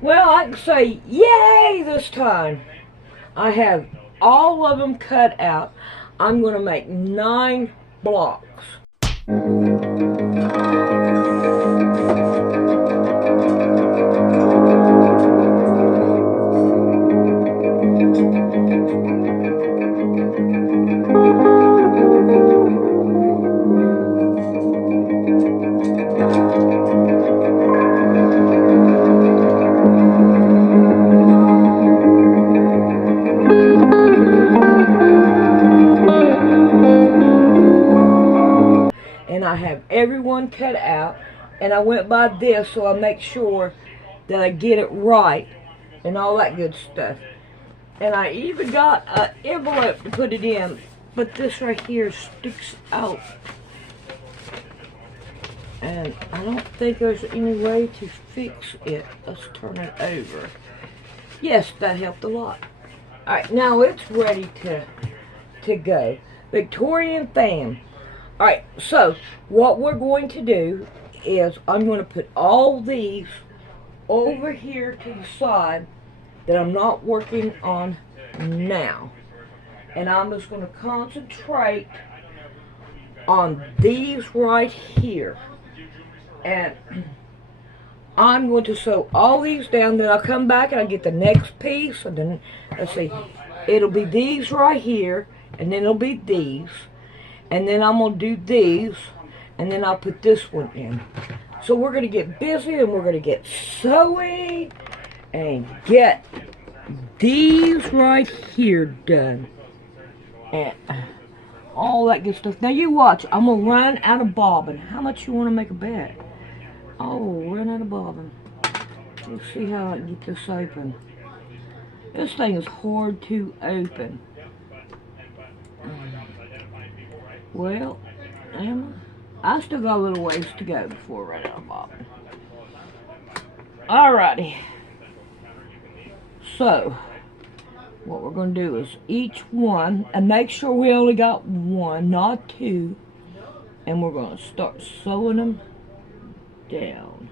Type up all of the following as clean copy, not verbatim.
Well, I can say yay this time. I have all of them cut out. I'm going to make 9 blocks. And I have everyone cut out, and I went by this so I make sure that I get it right and all that good stuff. And I even got an envelope to put it in, but this right here sticks out, and I don't think there's any way to fix it. Let's turn it over. Yes, that helped a lot. Alright, now it's ready to go. Victorian theme. Alright, so what we're going to do is I'm going to put all these over here to the side that I'm not working on now. And I'm just going to concentrate on these right here. And I'm going to sew all these down, then I'll come back and I'll get the next piece, and then, let's see, it'll be these right here, and then it'll be these. And then I'm going to do these, and then I'll put this one in. So we're going to get busy, and we're going to get sewing, and get these right here done. And all that good stuff. Now you watch, I'm going to run out of bobbin. How much you want to make a bet? Oh, run out of bobbin. Let's see how I can get this open. This thing is hard to open. Well, I still got a little ways to go before I run out of bobbin. Alrighty. So, what we're going to do is each one, and make sure we only got one, not two, and we're going to start sewing them down.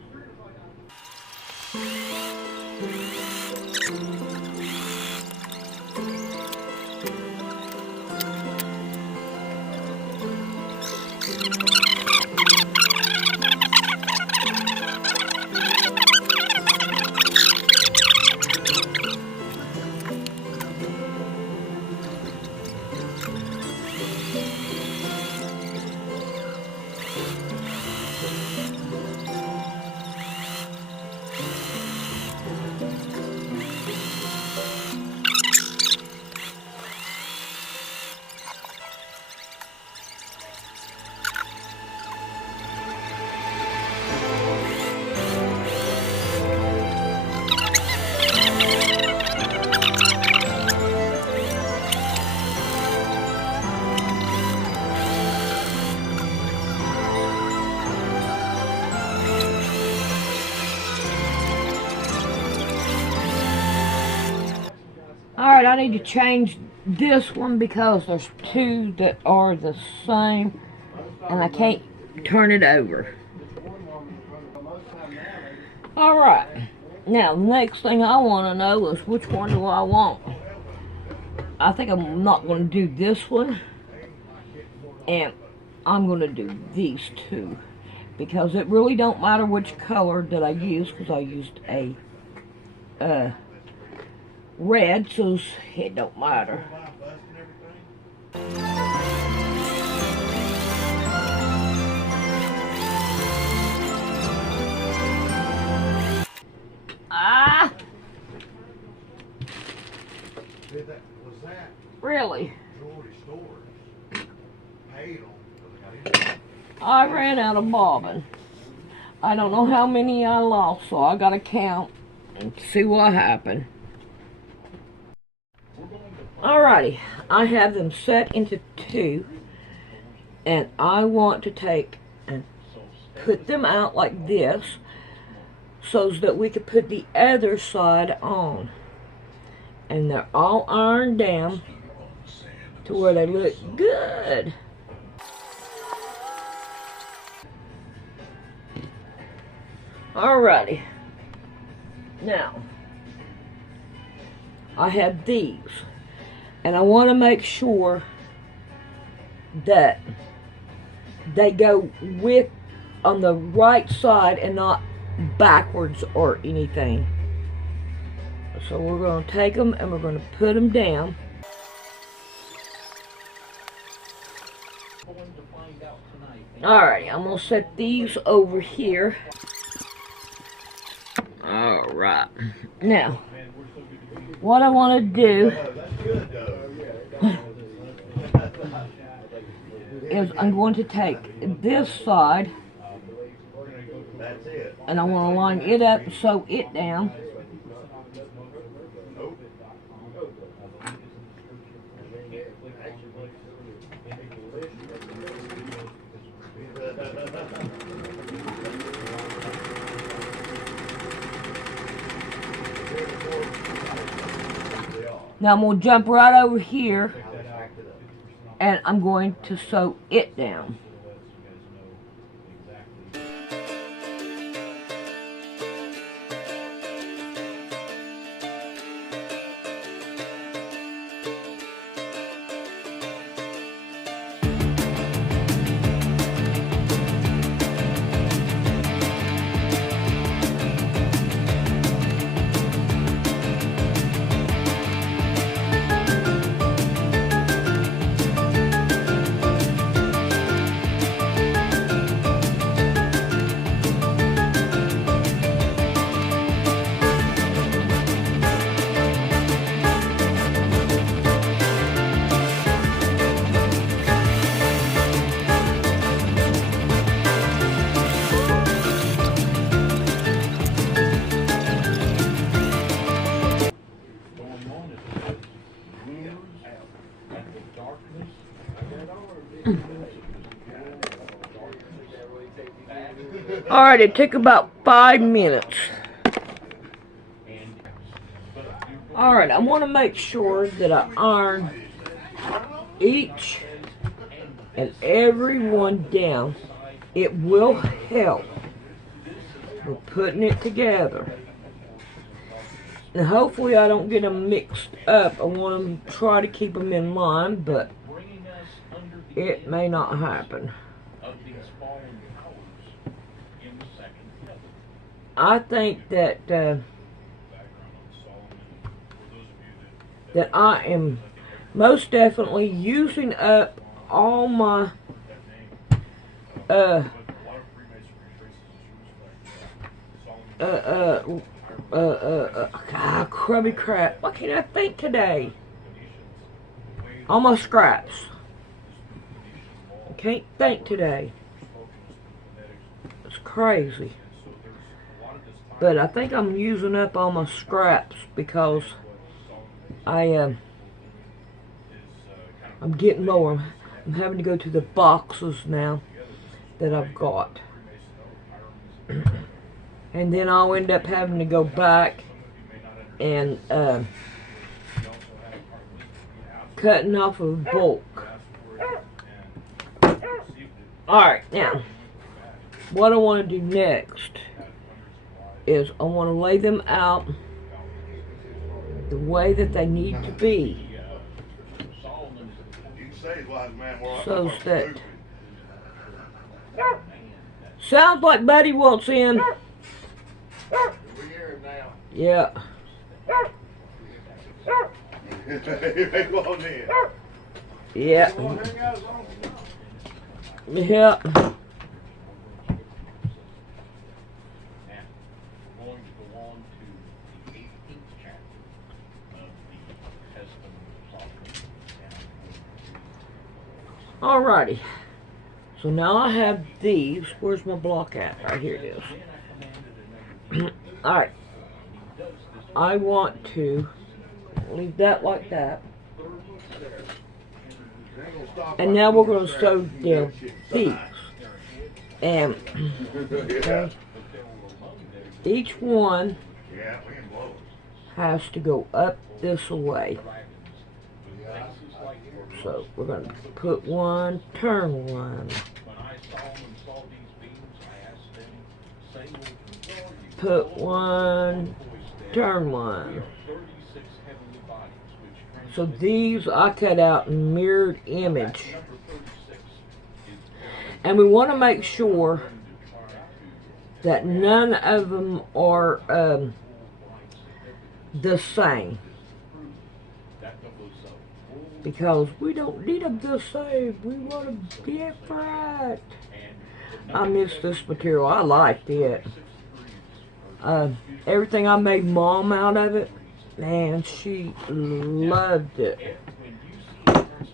Alright, I need to change this one because there's two that are the same, and I can't turn it over. Alright, now the next thing I want to know is which one do I want. I think I'm not going to do this one, and I'm going to do these two, because it really don't matter which color that I use, because I used a red, so it don't matter. Ah! Really? I ran out of bobbin. I don't know how many I lost, so I gotta count and see what happened. Alrighty, I have them set into two, and I want to take and put them out like this so that we could put the other side on. And they're all ironed down to where they look good. Alrighty. Now, I have these, and I want to make sure that they go with on the right side and not backwards or anything. So we're going to take them and we're going to put them down. Alright, I'm going to set these over here. Alright. Now, what I want to do is I'm going to take this side and I want to line it up and sew it down. Now I'm going to jump right over here and I'm going to sew it down. Alright, it took about 5 minutes. Alright, I want to make sure that I iron each and every one down. It will help with putting it together. And hopefully I don't get them mixed up. I want to try to keep them in line, but it may not happen. I think that that I am most definitely using up all my crummy crap. Why can't I think today? All my scraps. I can't think today. It's crazy. But I think I'm using up all my scraps because I'm getting lower. I'm having to go to the boxes now that I've got. And then I'll end up having to go back and cutting off of bulk. Alright, now, what I want to do next is I want to lay them out the way that they need to be, so that sounds like Buddy wants in. Yeah. Yeah. Yeah. Alrighty, so now I have these. Where's my block at? Right here it is. Alright, I want to leave that like that. And now we're going to sew down these. And okay, each one has to go up this way. So we're going to put one, turn one, put one, turn one. So these I cut out in mirrored image. And we want to make sure that none of them are the same. Because we don't need them the same. We want them different. I miss this material. I liked it. Everything I made Mom out of it, man, she loved it.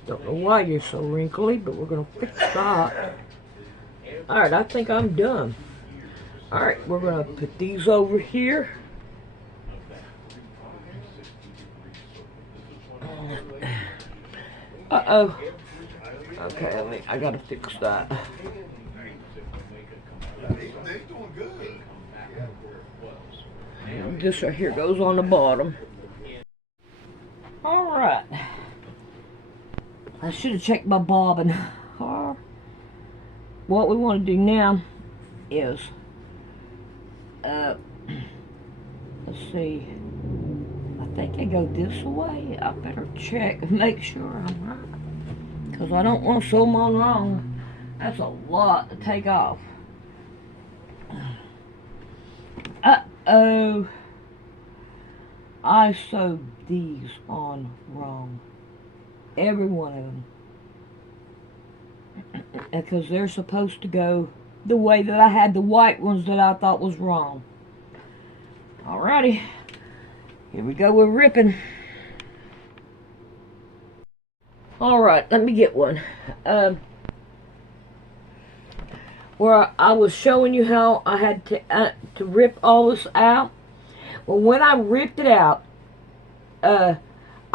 Don't know why you're so wrinkly, but we're going to fix that. Alright, I think I'm done. Alright, we're going to put these over here. Uh-oh. Okay, I gotta fix that. This right here goes on the bottom. Alright. I should have checked my bobbin. What we want to do now is, let's see. I think I go this way. I better check and make sure I'm right. Because I don't want to sew them on wrong. That's a lot to take off. Uh-oh. I sewed these on wrong. Every one of them. Because they're supposed to go the way that I had the white ones that I thought was wrong. Alrighty. Here we go with ripping. Alright, let me get one. Where I was showing you how I had to rip all this out. Well, when I ripped it out, I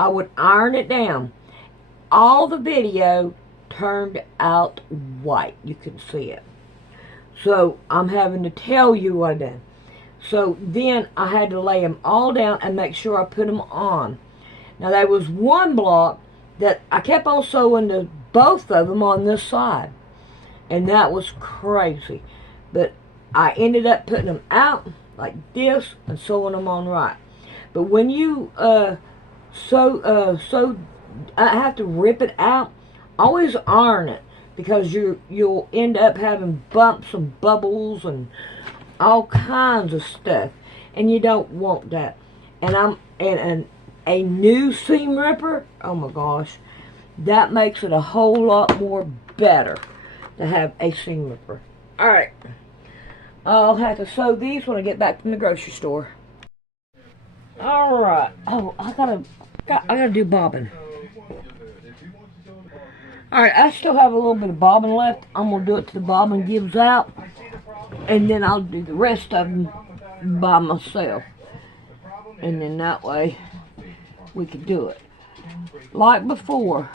would iron it down. All the video turned out white. You can see it. So, I'm having to tell you what I did. So, then I had to lay them all down and make sure I put them on. Now, there was one block that I kept on sewing both of them on this side. And that was crazy. But I ended up putting them out like this and sewing them on right. But when you sew, I have to rip it out. Always iron it, because you'll end up having bumps and bubbles and all kinds of stuff, and you don't want that. And a new seam ripper, oh my gosh, that makes it a whole lot more better to have a seam ripper. All right, I'll have to sew these when I get back from the grocery store. All right. Oh, I gotta do bobbin. Alright, I still have a little bit of bobbin left. I'm going to do it till the bobbin gives out. And then I'll do the rest of them by myself. And then that way, we can do it. Like before,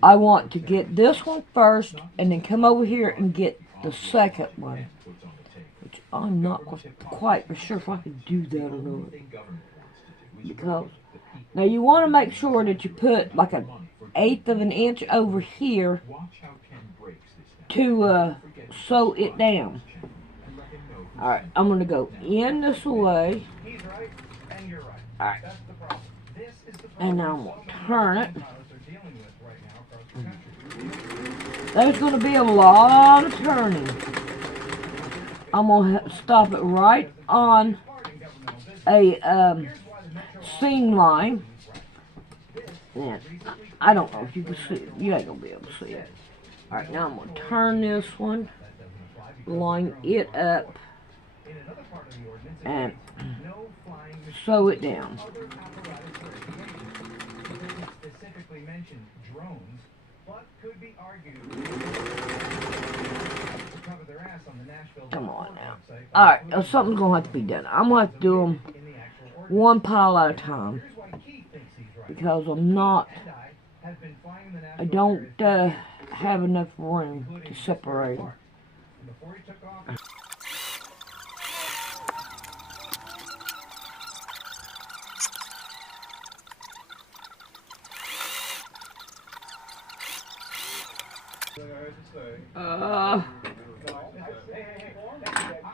I want to get this one first, and then come over here and get the second one. Which I'm not quite sure if I can do that or not. Because, now you want to make sure that you put like an 1/8 of an inch over here to sew it down. Alright, I'm going to go in this way. Alright. And now I'm going to turn it. There's going to be a lot of turning. I'm going to stop it right on a seam line. And I don't know if you can see it. You ain't going to be able to see it. Alright, now I'm going to turn this one, line it up, and sew it down. Come on now. Alright, something's going to have to be done. I'm going to have to do them one pile at a time. Because I don't have enough room to separate them.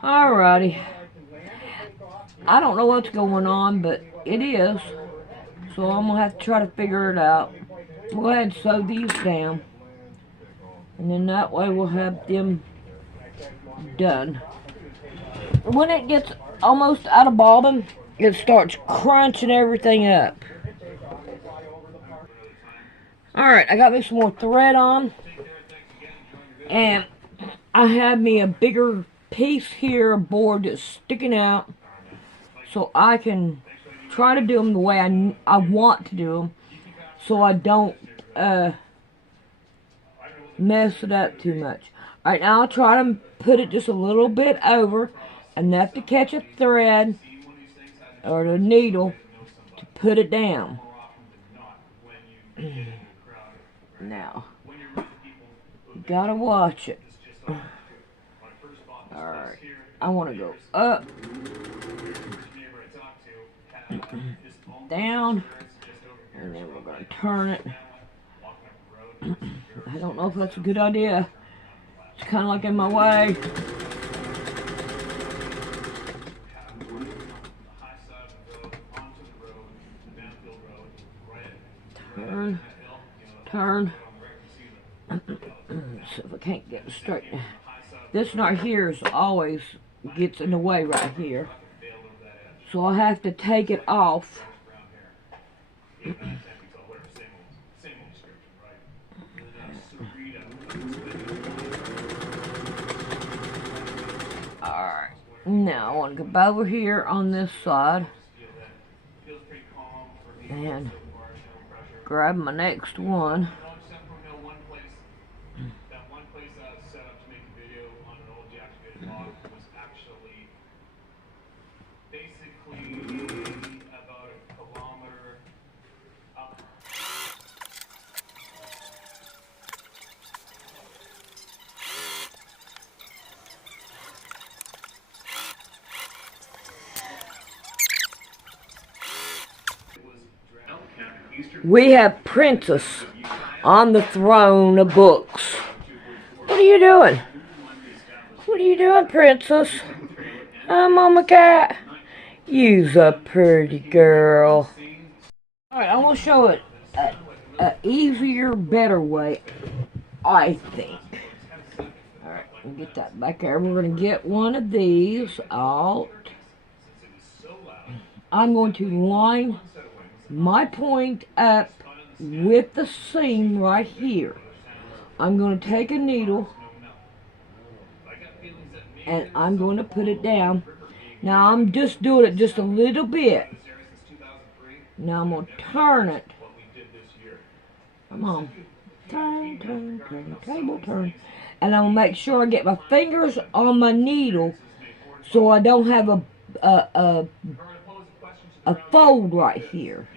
Alrighty. I don't know what's going on, but it is. So I'm going to have to try to figure it out. We'll go ahead and sew these down. And then that way we'll have them done. When it gets almost out of bobbin, it starts crunching everything up. Alright, I got me some more thread on. And I have me a bigger piece here, a board that's sticking out. So I can try to do them the way I want to do them. So I don't mess it up too much. Alright, now I'll try to put it just a little bit over, enough to catch a thread or the needle to put it down. Now, you gotta watch it. Alright, I want to go up, down, and then we're going to turn it. I don't know if that's a good idea. It's kind of like in my way. Turn, turn. So if I can't get it straight. This right here is always gets in the way right here. So I have to take it off. Alright, now I want to go over here on this side and grab my next one. We have Princess on the throne of books. What are you doing? What are you doing, Princess? Hi, Mama Cat. You's a pretty girl. Alright, I'm going to show it an easier, better way, I think. Alright, get that back there. We're going to get one of these out. I'm going to line my point up with the seam right here. I'm going to take a needle and I'm going to put it down. Now I'm just doing it just a little bit. Now I'm going to turn it. Come on. Turn, turn, turn, table turn. And I'm going to make sure I get my fingers on my needle so I don't have a fold right here.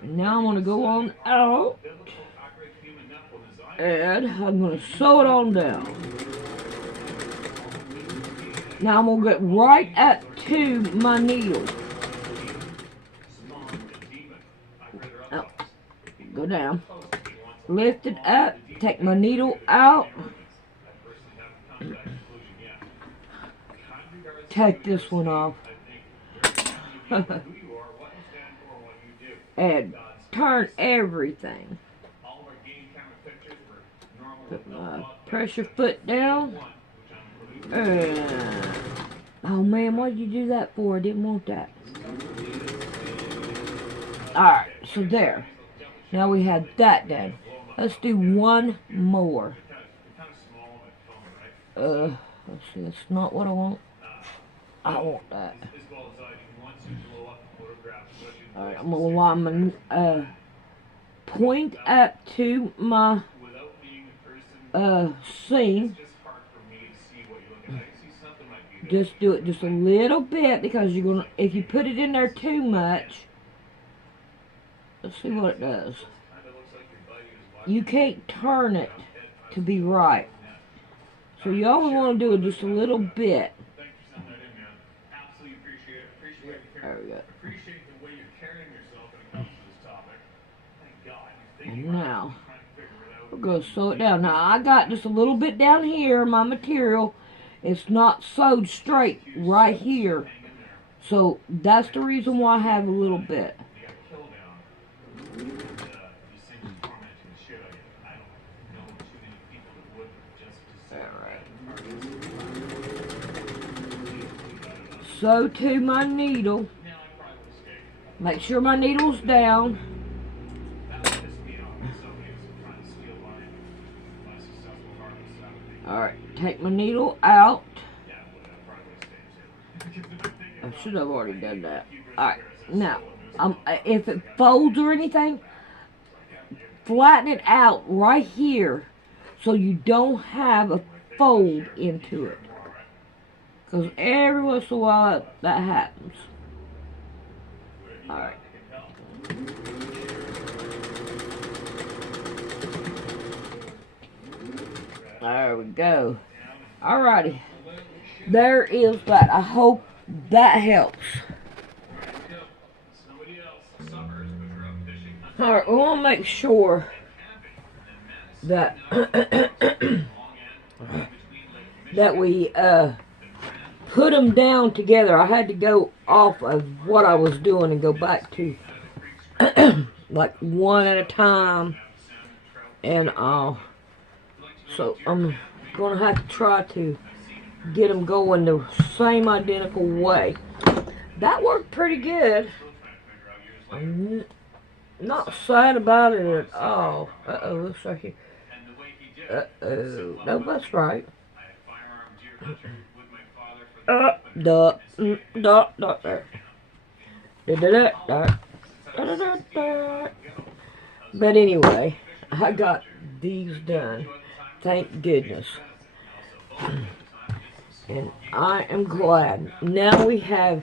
And now I'm going to go on out, and I'm going to sew it on down. Now I'm going to get right up to my needle. Oh, go down, lift it up, take my needle out, take this one off. And turn everything. Put my pressure foot down. Oh man, what did you do that for? I didn't want that. Alright, so there. Now we had that done. Let's do one more. Let's see, that's not what I want. I want that. Alright, I'm going to line my point up to my seam. Just do it just a little bit because you're gonna. If you put it in there too much, let's see what it does. You can't turn it to be right. So you only want to do it just a little bit. There we go. And now, we're going to sew it down. Now, I got just a little bit down here, my material. It's not sewed straight right here. So that's the reason why I have a little bit. Alright. So to my needle. Make sure my needle's down. Alright, take my needle out. I should have already done that. Alright, now, if it folds or anything, flatten it out right here so you don't have a fold into it. Because every once in a while that happens. Alright. There we go. Alrighty. There is that. I hope that helps. Alright, we want to make sure that that we put them down together. I had to go off of what I was doing and go back to like one at a time, and so I'm gonna have to try to get them going the same identical way. That worked pretty good. I'm not sad about it at all. Uh-oh, looks like it. Uh-oh. No, that's right. Duh, there. But anyway, I got these done. Thank goodness. And I am glad. Now we have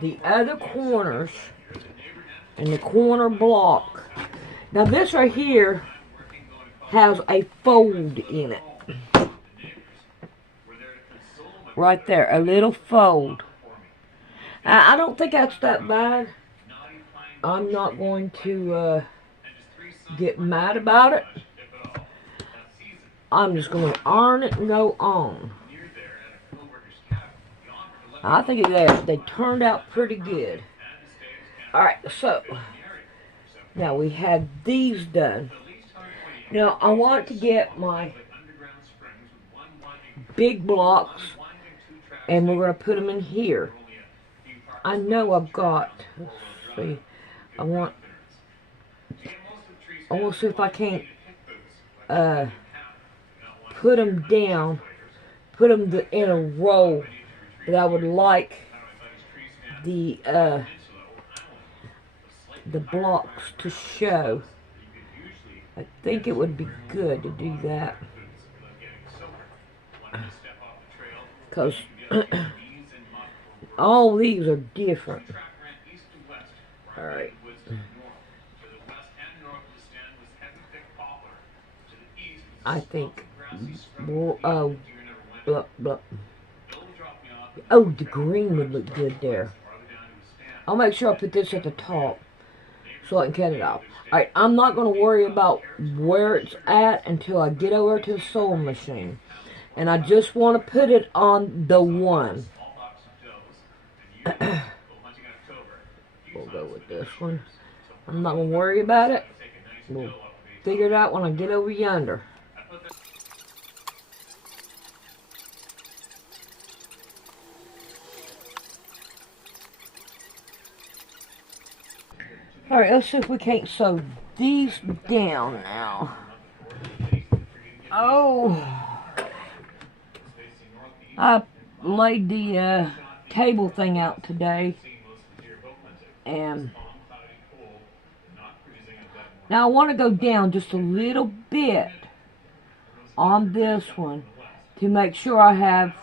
the other corners and the corner block. Now this right here has a fold in it. Right there, a little fold. I don't think that's that bad. I'm not going to get mad about it. I'm just going to iron it and go on. I think they turned out pretty good. Alright, so now we have these done. Now I want to get my big blocks and we're going to put them in here. I know I've got, let's see, I want to see if I can't put them down, put them in a row, but I would like the blocks to show. I think it would be good to do that, because all these are different. Alright. I think, oh, the green would look good there. I'll make sure I put this at the top so I can cut it off. Alright, I'm not going to worry about where it's at until I get over to the sewing machine. And I just want to put it on the one. We'll go with this one. I'm not going to worry about it. We'll figure it out when I get over yonder. Alright, let's see if we can't sew these down now. Oh, I laid the table thing out today, and now I want to go down just a little bit on this one to make sure I have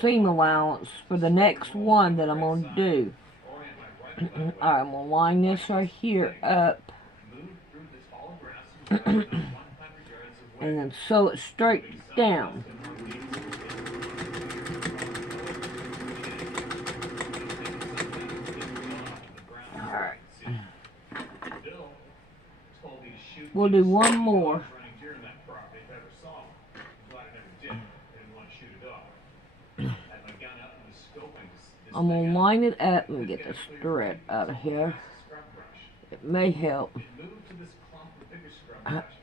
seam allowance for the next one that I'm going to do. Alright, I'm going to line this right here up and then sew it straight down. Alright. We'll do one more. I'm going to line it up and get this thread out of here. It may help.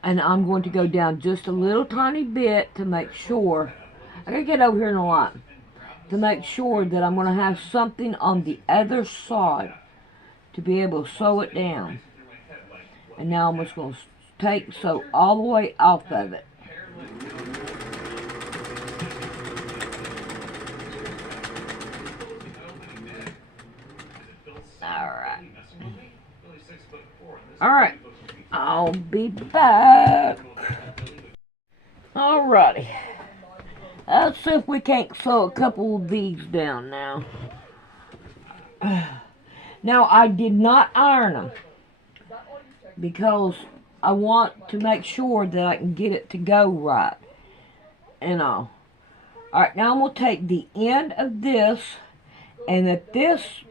And I'm going to go down just a little tiny bit to make sure. I gotta get over here in the light to make sure that I'm going to have something on the other side to be able to sew it down. And now I'm just going to sew all the way off of it. Alright, I'll be back. Alrighty. Let's see if we can't sew a couple of these down now. Now, I did not iron them because I want to make sure that I can get it to go right and all. Alright, now I'm going to take the end of this and at this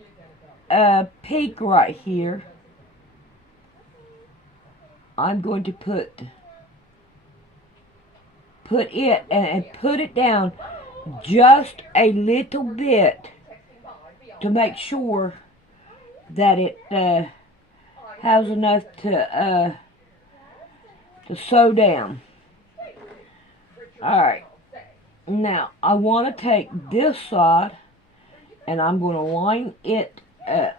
peak right here, I'm going to put it and put it down just a little bit to make sure that it has enough to sew down. Alright, now I want to take this side and I'm going to line it up.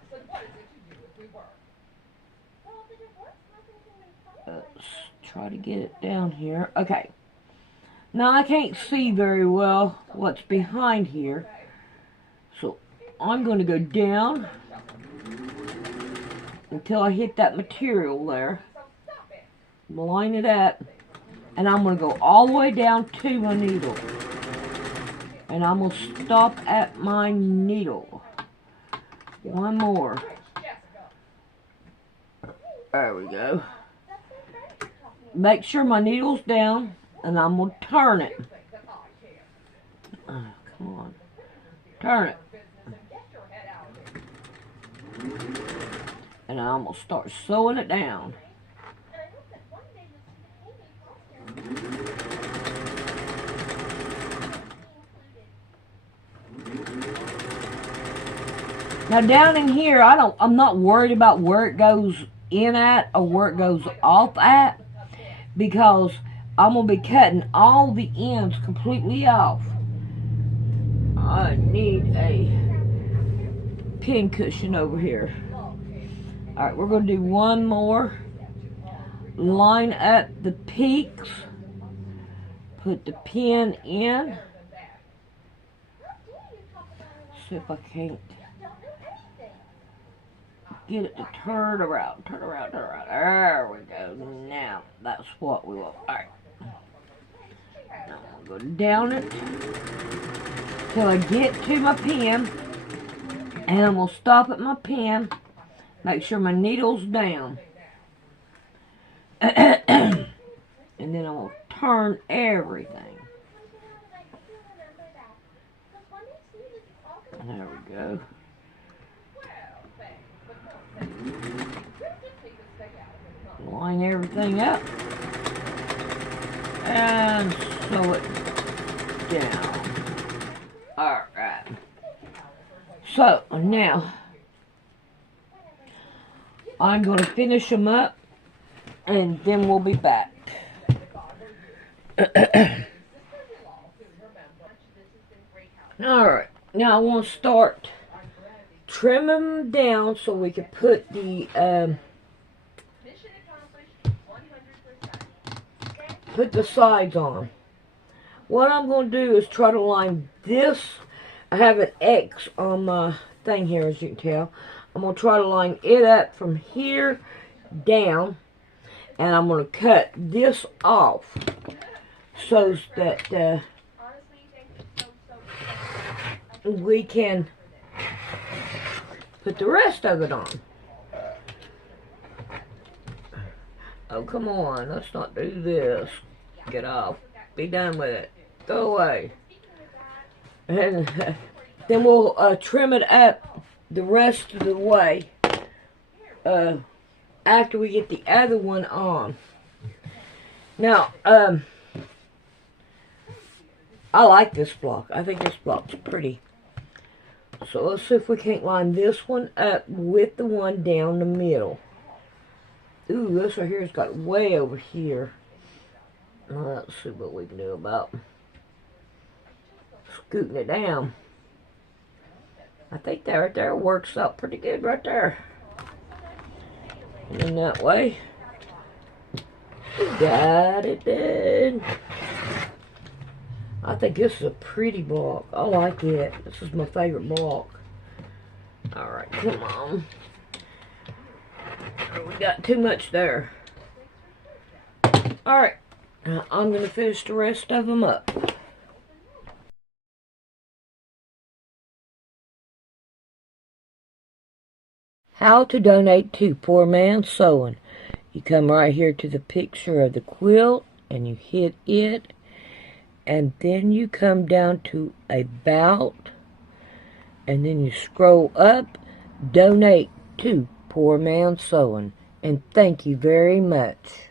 Let's try to get it down here. Okay. Now I can't see very well what's behind here. So I'm going to go down until I hit that material there. Line it up. And I'm going to go all the way down to my needle. And I'm going to stop at my needle. One more. There we go. Make sure my needle's down, and I'm going to turn it. Oh, come on. Turn it. And I'm going to start sewing it down. Now down in here, I'm not worried about where it goes in at or where it goes off at, because I'm going to be cutting all the ends completely off. I need a pin cushion over here. Alright, we're going to do one more. Line up the peaks. Put the pin in. See if I can't get it to turn around, turn around, turn around. There we go. Now, that's what we want. Alright. Now I'm going to go down it till I get to my pin. And I'm going to stop at my pin. Make sure my needle's down. And then I'm going to turn everything. There we go. Line everything up and sew it down. Alright. So now I'm going to finish them up and then we'll be back. Alright. Now I want to start trimming them down so we can put the sides on. What I'm going to do is try to line this. I have an X on my thing here, as you can tell. I'm going to try to line it up from here down, and I'm going to cut this off so that we can put the rest of it on. Oh, come on. Let's not do this. Get off. Be done with it. Go away. And then we'll trim it up the rest of the way after we get the other one on. Now, I like this block. I think this block's pretty. So let's see if we can't line this one up with the one down the middle. Ooh, this right here's got way over here. Let's see what we can do about scooting it down. I think that right there works out pretty good right there. And then that way, we got it done. I think this is a pretty block. I like it. This is my favorite block. Alright, come on. We got too much there. Alright, now I'm going to finish the rest of them up. How to donate to Poor Man's Sewing. You come right here to the picture of the quilt and you hit it. And then you come down to About. And then you scroll up, Donate to Poor Man's Sewing. And thank you very much.